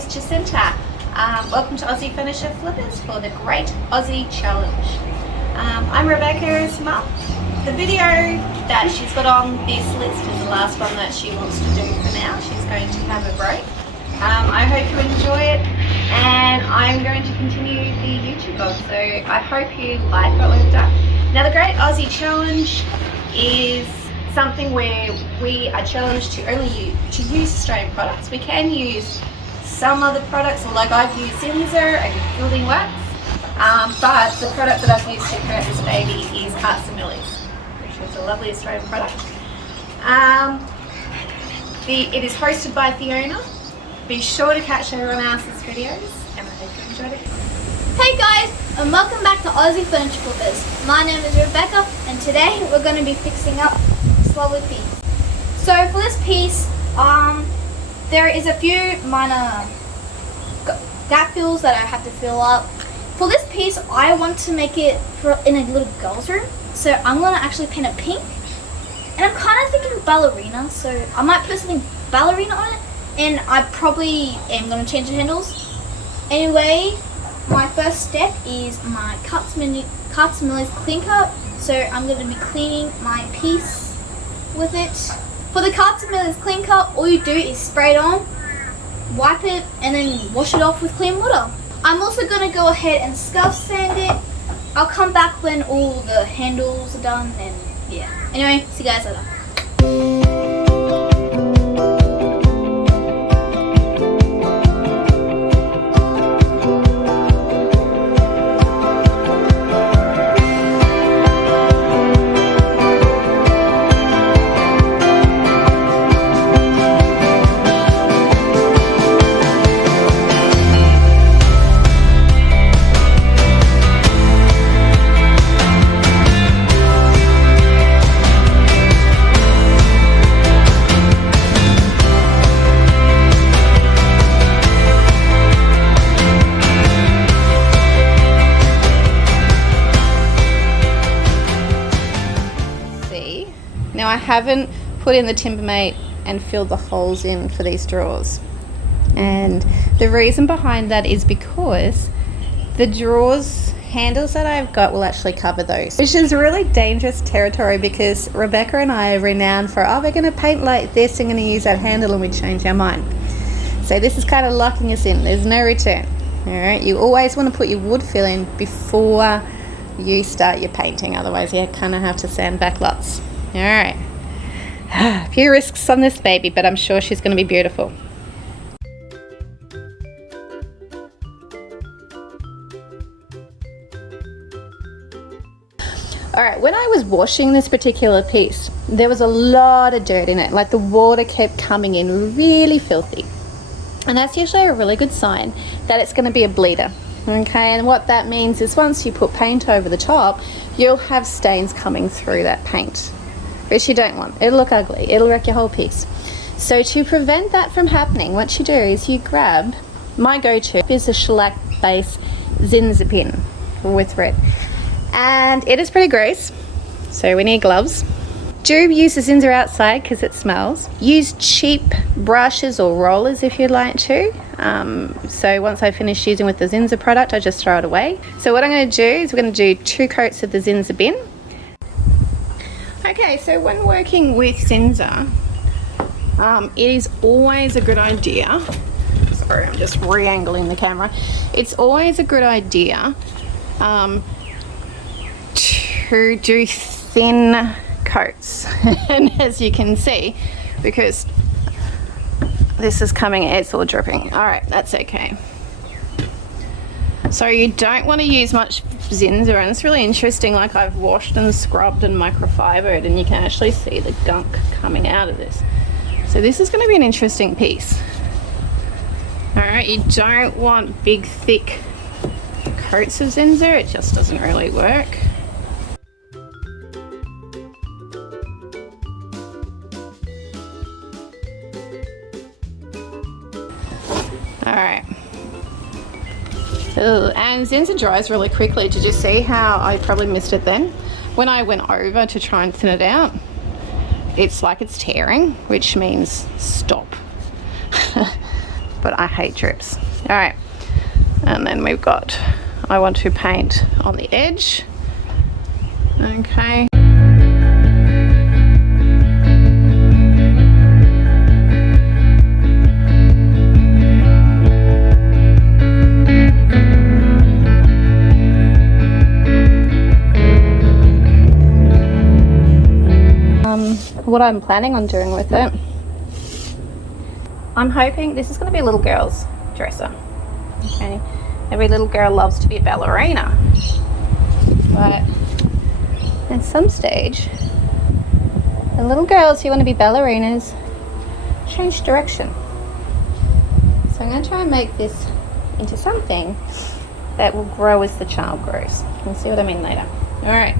is Jacinta. Welcome to Aussie Furniture Flippers for the Great Aussie Challenge. I'm Rebecca's mum. The video that she's got on this list is the last one that she wants to do for now. She's going to have a break. I hope you enjoy it, and I'm going to continue the YouTube on, so I hope you like what we've done. Now, the Great Aussie Challenge is something where we are challenged to use Australian products. We can use some other products, like I've used Zinza and Gilding Wax, but the product that I've used to create this baby is Millie's, which is a lovely Australian product. It is hosted by Fiona. Be sure to catch everyone else's videos, and I hope you enjoyed it. Hey guys, and welcome back to Aussie Furniture Flippers. My name is Rebecca, and today we're going to be fixing up this lovely piece. So for this piece, there is a few minor gap fills that I have to fill up. For this piece, I want to make it in a little girl's room, so I'm going to actually paint it pink. And I'm kind of thinking ballerina, so I might put something ballerina on it, and I probably am going to change the handles. Anyway, my first step is my Millie's clean cut, so I'm going to be cleaning my piece with it. For the Millie's clean cut, all you do is spray it on, wipe it, and then wash it off with clean water. I'm also going to go ahead and scuff sand it. I'll come back when all the handles are done, and yeah. Anyway, see you guys later. Now, I haven't put in the Timbermate and filled the holes in for these drawers, and the reason behind that is because the drawers handles that I've got will actually cover those, which is really dangerous territory, because Rebecca and I are renowned for, oh, we're going to paint like this and going to use that handle, and we change our mind. So this is kind of locking us in. There's no return. All right, you always want to put your wood fill in before you start your painting, otherwise you kind of have to sand back lots. All right, a few risks on this baby, but I'm sure she's going to be beautiful. All right, when I was washing this particular piece, there was a lot of dirt in it, like the water kept coming in really filthy. And that's usually a really good sign that it's going to be a bleeder. Okay, and what that means is once you put paint over the top, you'll have stains coming through that paint, which you don't want. It'll look ugly. It'll wreck your whole piece. So to prevent that from happening, what you do is you grab, my go-to is a shellac base Zinza pin with red. And it is pretty gross, so we need gloves. Do use the Zinza outside because it smells. Use cheap brushes or rollers if you'd like to. So once I finish using with the Zinza product, I just throw it away. So what I'm going to do is we're going to do 2 coats of the Zinza bin. Okay, so when working with Zinza, it is always a good idea, sorry, I'm just re-angling the camera, it's always a good idea to do thin coats. And as you can see, because this is coming, it's all dripping. All right, that's okay. So you don't want to use much Zinza, and it's really interesting, like I've washed and scrubbed and microfibered, and you can actually see the gunk coming out of this. So this is going to be an interesting piece. All right, you don't want big thick coats of Zinza, it just doesn't really work. All right. Ugh. And Zinza dries really quickly. Did you see how I probably missed it then? When I went over to try and thin it out, it's like it's tearing, which means stop. but I hate drips. All right, and then we've got, I want to paint on the edge. Okay. What I'm planning on doing with it, I'm hoping this is going to be a little girl's dresser. Okay, every little girl loves to be a ballerina, but at some stage the little girls who want to be ballerinas change direction. So I'm going to try and make this into something that will grow as the child grows. You'll see what I mean later. All right,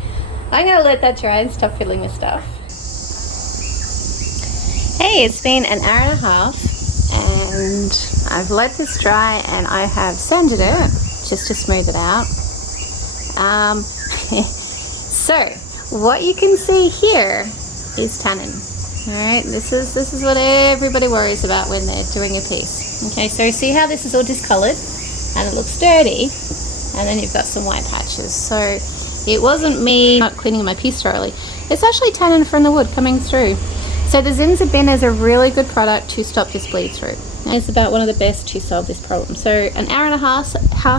I'm going to let that dry and stop fiddling with stuff. Hey, it's been an hour and a half and I've let this dry and I have sanded it just to smooth it out. So what you can see here is tannin. All right, this is what everybody worries about when they're doing a piece. Okay, so see how this is all discolored and it looks dirty, and then you've got some white patches. So it wasn't me not cleaning my piece thoroughly, it's actually tannin from the wood coming through. So the Zinza bin is a really good product to stop this bleed through. And it's about one of the best to solve this problem. So an hour and a half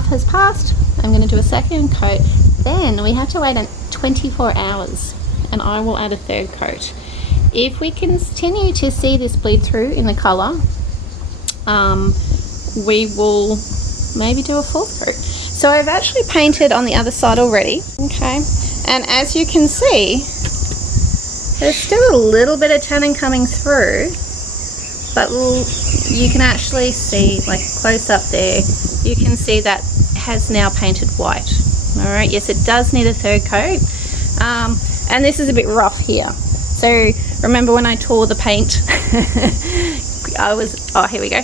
has passed. I'm going to do a second coat. Then we have to wait 24 hours and I will add a third coat. If we continue to see this bleed through in the colour, we will maybe do a fourth coat. So I've actually painted on the other side already. Okay, and as you can see, there's still a little bit of tannin coming through, but you can actually see, like close up there, you can see that has now painted white. All right, yes, it does need a third coat. And this is a bit rough here. So remember when I tore the paint, oh, here we go.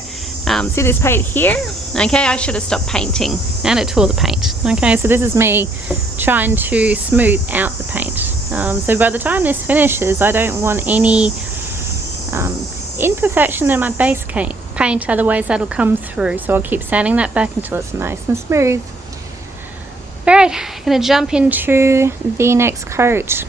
See this paint here? Okay, I should have stopped painting and it tore the paint. Okay, so this is me trying to smooth out the paint. So by the time this finishes, I don't want any imperfection in my base paint, otherwise that'll come through. So I'll keep sanding that back until it's nice and smooth. All right, I'm gonna jump into the next coat.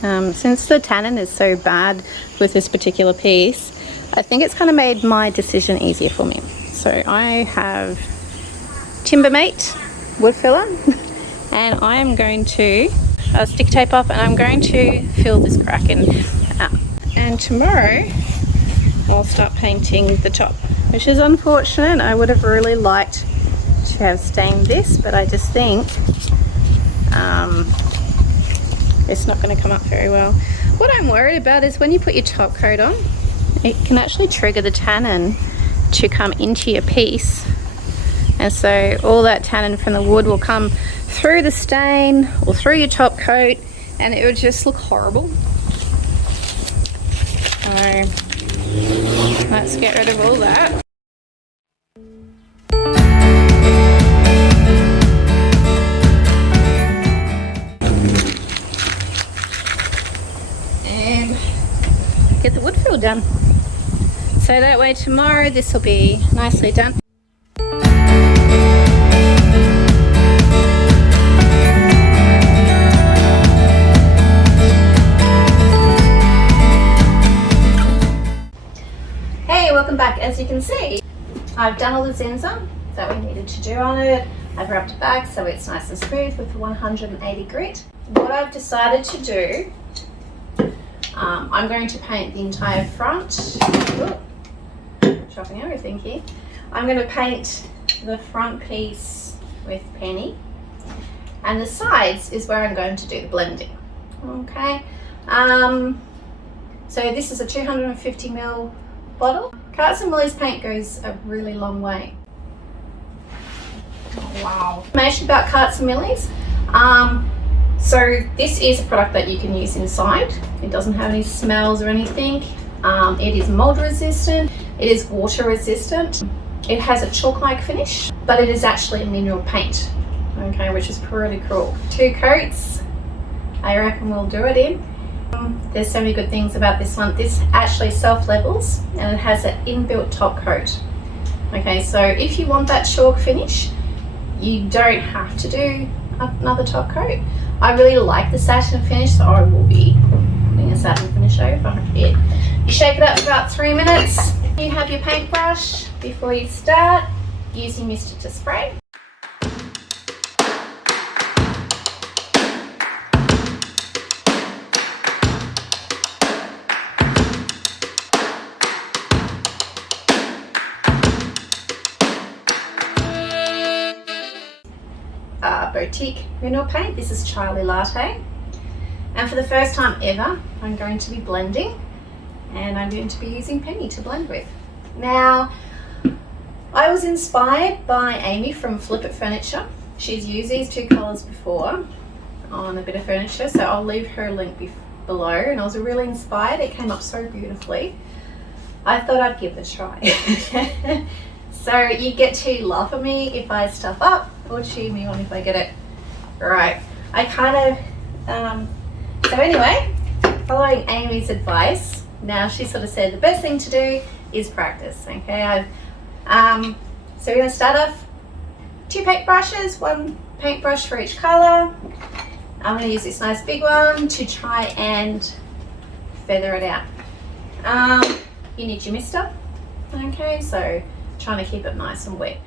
Since the tannin is so bad with this particular piece, I think it's kind of made my decision easier for me. So I have Timbermate wood filler and I am going to stick tape off and I'm going to fill this crack in. And tomorrow I'll start painting the top, which is unfortunate. I would have really liked to have stained this, but I just think it's not going to come up very well. What I'm worried about is when you put your top coat on, it can actually trigger the tannin to come into your piece, and so all that tannin from the wood will come through the stain or through your top coat and it would just look horrible. So let's get rid of all that. And get the wood fill done. So that way tomorrow this will be nicely done. Hey, welcome back. As you can see, I've done all the Zinza that we needed to do on it. I've wrapped it back so it's nice and smooth with the 180 grit. What I've decided to do, I'm going to paint the entire front. Chopping everything here. I'm going to paint the front piece with penny, and the sides is where I'm going to do the blending. Okay. So this is a 250ml bottle. Carts and Millie's paint goes a really long way. Oh, wow. Information about Carts and Millie's. So this is a product that you can use inside. It doesn't have any smells or anything. It is mold resistant. It is water resistant. It has a chalk-like finish, but it is actually a mineral paint. Okay, which is pretty cool. 2 coats, I reckon we'll do it in. There's so many good things about this one. This actually self-levels and it has an inbuilt top coat. Okay, so if you want that chalk finish, you don't have to do another top coat. I really like the satin finish, so I will be putting a satin finish over it. You shake it up for about 3 minutes. You have your paintbrush before you start using mister to spray. Boutique mineral paint. This is Charlie Latte, and for the first time ever I'm going to be blending, and I'm going to be using penny to blend with. Now, I was inspired by Amie from Flip It Furniture. She's used these two colours before on a bit of furniture, so I'll leave her link below, and I was really inspired. It came up so beautifully. I thought I'd give it a try. So you get to laugh at me if I stuff up, or cheer me on if I get it right. I kind of, so anyway, following Amie's advice, now she sort of said the best thing to do is practice, okay? So we're going to start off 2 paintbrushes, 1 paintbrush for each colour. I'm going to use this nice big one to try and feather it out. You need your mister, okay? So trying to keep it nice and wet.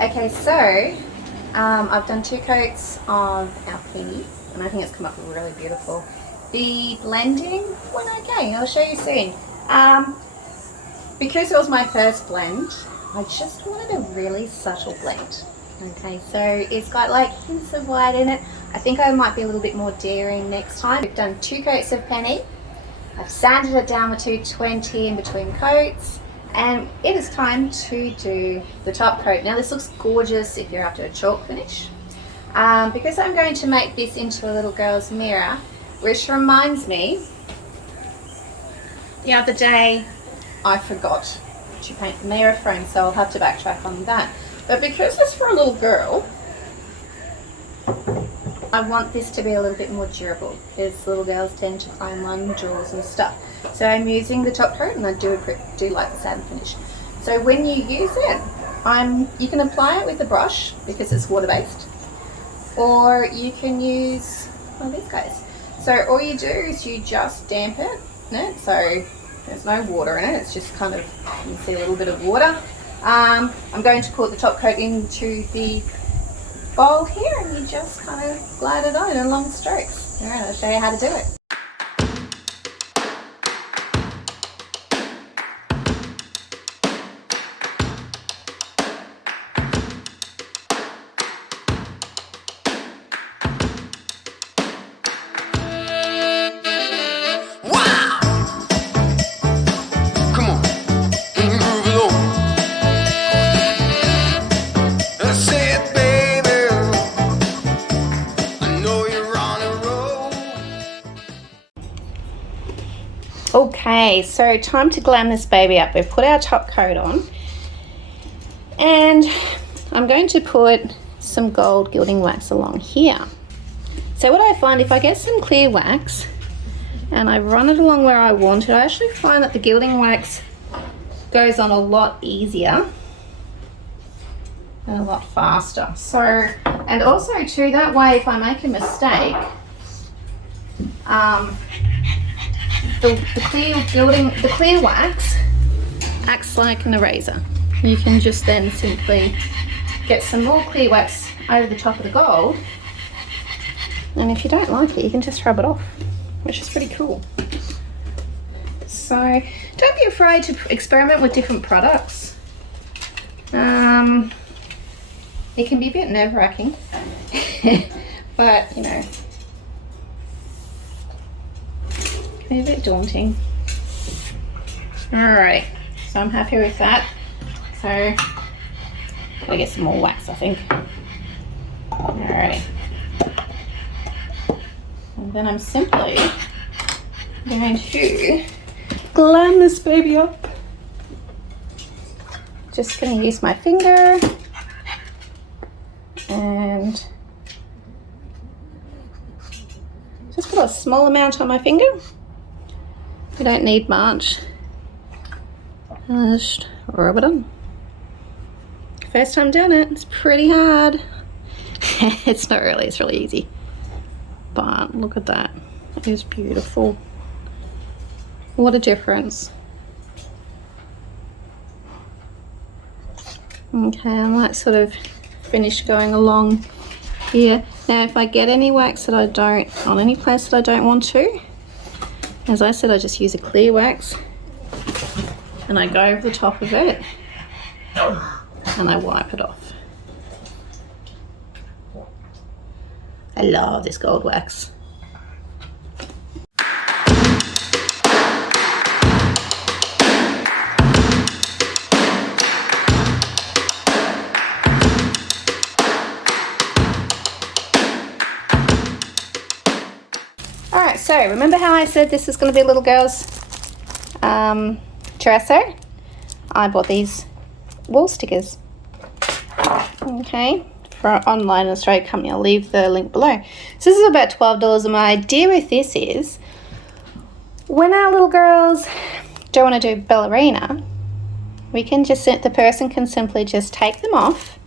Okay, so I've done 2 coats of our penny, and I think it's come up really beautiful. The blending went okay, I'll show you soon. Because it was my first blend, I just wanted a really subtle blend. Okay, so it's got like hints of white in it. I think I might be a little bit more daring next time. We've done 2 coats of penny. I've sanded it down with 220 in between coats. And it is time to do the top coat. Now this looks gorgeous if you're after a chalk finish. Because I'm going to make this into a little girl's mirror, which reminds me, the other day I forgot to paint the mirror frame, so I'll have to backtrack on that. But because it's for a little girl, I want this to be a little bit more durable, because little girls tend to climb on drawers and stuff. So I'm using the top coat, and I do like the satin finish. So when you use it, you can apply it with a brush because it's water-based, or you can use these guys. So all you do is you just dampen it, so there's no water in it, it's just kind of, you can see a little bit of water. I'm going to put the top coat into the bowl here, and you just kind of glide it on in long strokes. Alright, I'll show you how to do it. Okay, so time to glam this baby up. We've put our top coat on, and I'm going to put some gold gilding wax along here. So what I find, if I get some clear wax and I run it along where I want it, I actually find that the gilding wax goes on a lot easier and a lot faster. So, and also too, that way if I make a mistake, the clear wax acts like an eraser. You can just then simply get some more clear wax over the top of the gold, and if you don't like it, you can just rub it off, which is pretty cool. So don't be afraid to experiment with different products. It can be a bit nerve-wracking, but you know, it can be a bit daunting. Alright, so I'm happy with that. So I'll get some more wax, I think. Alright. And then I'm simply going to glam this baby up. Just going to use my finger and just put a small amount on my finger. You don't need much. And just rub it on. First time doing it, it's pretty hard. It's not really, it's really easy. But look at that, it is beautiful. What a difference. Okay, I might sort of finish going along here. Now if I get any wax that I don't, on any place that I don't want to, as I said, I just use a clear wax and I go over the top of it and I wipe it off. I love this gold wax. Alright, so remember how I said this is going to be a little girl's dresser? I bought these wall stickers. Okay, for an online Australia company. I'll leave the link below. So this is about $12, and my idea with this is when our little girls don't want to do ballerina, we can just, the person can simply just take them off,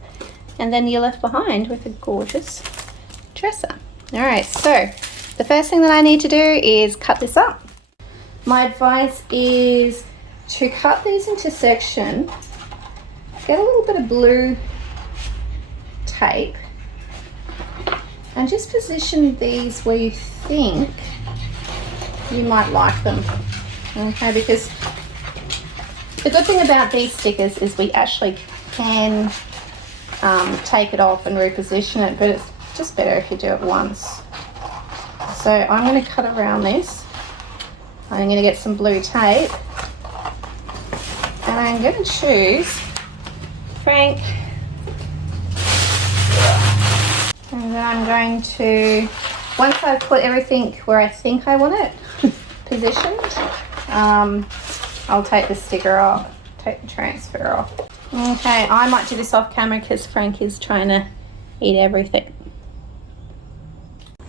and then you're left behind with a gorgeous dresser. Alright, so the first thing that I need to do is cut this up. My advice is to cut these into sections, get a little bit of blue tape and just position these where you think you might like them. Okay, because the good thing about these stickers is we actually can take it off and reposition it, but it's just better if you do it once. So I'm going to cut around this. I'm going to get some blue tape and I'm going to choose Frank, and then I'm going to, once I've put everything where I think I want it positioned, I'll take the sticker off, take the transfer off. Okay, I might do this off camera because Frank is trying to eat everything.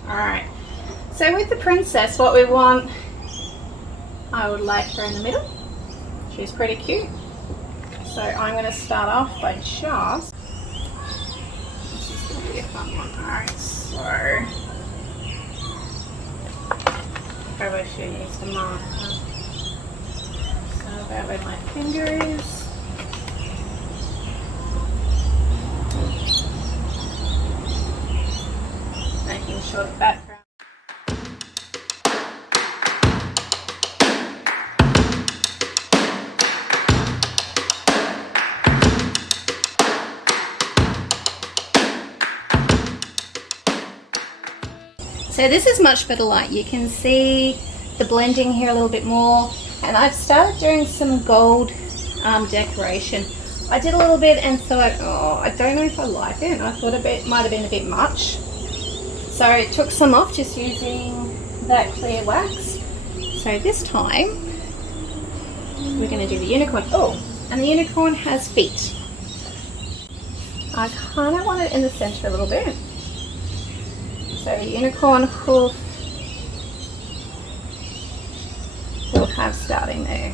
Alright, so with the princess, what we want, I would like her in the middle. She's pretty cute. So I'm going to start off by just, this is going to be a fun one. Alright, so probably should use the marker. So about where my finger is. Making sure the background. So this is much better light. You can see the blending here a little bit more, and I've started doing some gold decoration. I did a little bit and thought, oh, I don't know if I like it. I thought it might have been a bit much. So I took some off just using that clear wax. So this time we're going to do the unicorn. Oh, and the unicorn has feet. I kind of want it in the center a little bit. So the unicorn hoof we'll have starting there.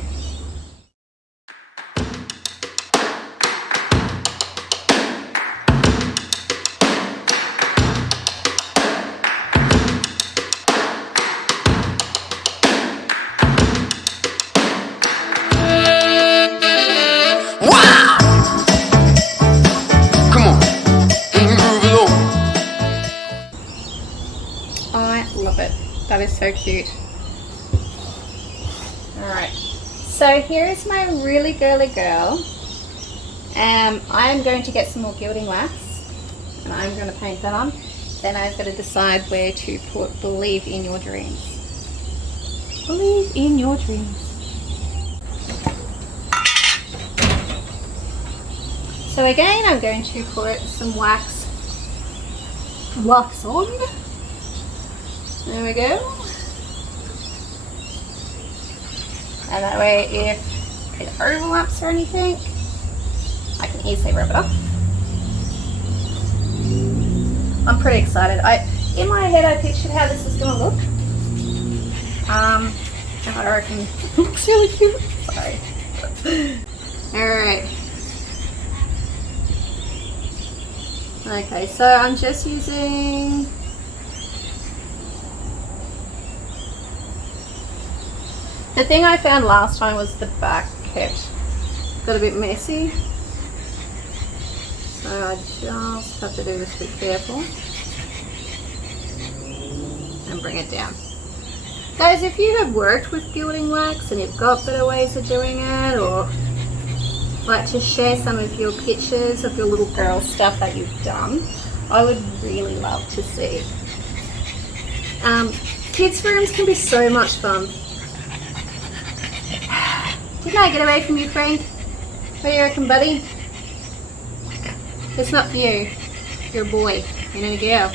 I love it. That is so cute. Alright, so here is my really girly girl. I am going to get some more gilding wax and I'm going to paint that on. Then I've got to decide where to put Believe in Your Dreams. Believe in your dreams. So again, I'm going to put some wax on. There we go. And that way, if it overlaps or anything, I can easily rub it off. I'm pretty excited. In my head, I pictured how this is going to look. And I reckon it looks really cute. Sorry. Alright. Okay, so I'm just using the thing I found last time was the back got a bit messy. So I just have to do this a bit careful and bring it down. Guys, if you have worked with gilding wax and you've got better ways of doing it, or like to share some of your pictures of your little girl stuff that you've done, I would really love to see. Kids' rooms can be so much fun. Didn't I get away from you, Frank? What do you reckon, buddy? It's not for you. You're a boy. You're not a girl.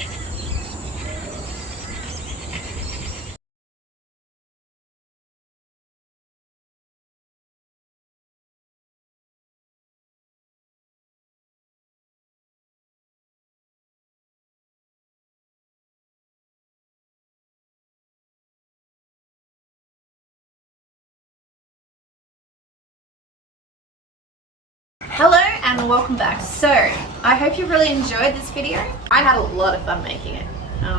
Hello and welcome back. So I hope you really enjoyed this video. I had a lot of fun making it.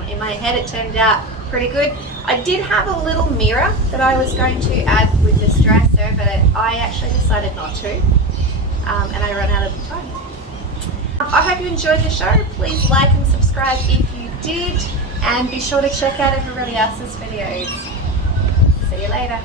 In my head it turned out pretty good. I did have a little mirror that I was going to add with this dresser, but I actually decided not to, and I ran out of time. I hope you enjoyed the show. Please like and subscribe if you did, and be sure to check out everybody else's videos. See you later.